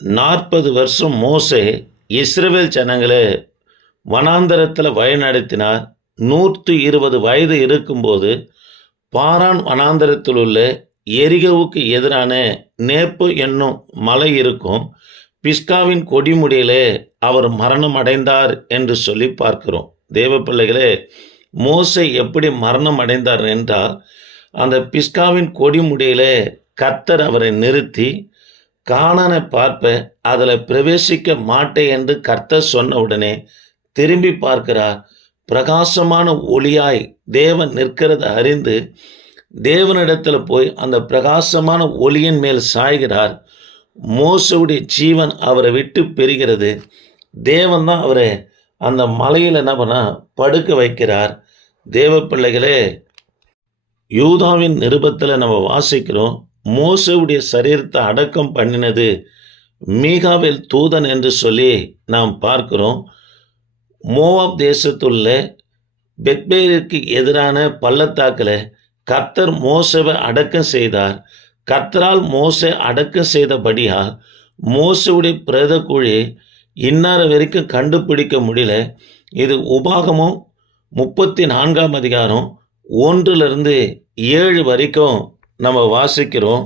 40 வருஷம் மோசே இஸ்ரவேல் ஜனங்களை வனாந்தரத்தில் வழிநடத்தினார். 120 வயது இருக்கும்போது பாரான் வனாந்தரத்தில் உள்ள எரிகோவுக்கு எதிரான நேப்பு என்னும் மலை இருக்கும் பிஸ்காவின் கொடிமுடியிலே அவர் மரணம் அடைந்தார் என்று சொல்லி பார்க்கிறோம். தேவ பிள்ளைகளே, மோசே எப்படி மரணம் அடைந்தார் என்றால், அந்த பிஸ்காவின் கொடிமுடியிலே கர்த்தர் அவரை நிறுத்தி, கானானை பார்ப்ப அதில் பிரவேசிக்க மாட்டேன் என்று கர்த்தர் சொன்ன உடனே திரும்பி பார்க்கிறார். பிரகாசமான ஒளியாய் தேவன் நிற்கிறத அறிந்து தேவனிடத்தில் போய் அந்த பிரகாசமான ஒளியின் மேல் சாய்கிறார். மோசவுடைய ஜீவன் அவரை விட்டு பெறுகிறது. தேவன் தான் அவரை அந்த மலையில் என்ன பண்ணா படுக்க வைக்கிறார். தேவ பிள்ளைகளே, யூதாவின் நிருபத்தில் நம்ம வாசிக்கிறோம், மோசவுடைய சரீரத்தை அடக்கம் பண்ணினது மீகாவேல் தூதன் என்று சொல்லி நாம் பார்க்கிறோம். மோவாப் தேசத்துள்ள பெத்பேருக்கு எதிரான பள்ளத்தாக்கில் கர்த்தர் மோசவை அடக்கம் செய்தார். கர்த்தரால் மோசே அடக்கம் செய்தபடியால் மோசவுடைய பிரேத குழி இன்னார வரைக்கும் கண்டுபிடிக்க முடியல. இது உபாகமும் 34 அதிகாரம் 1-7 வரைக்கும் நம்ம வாசிக்கிறோம்.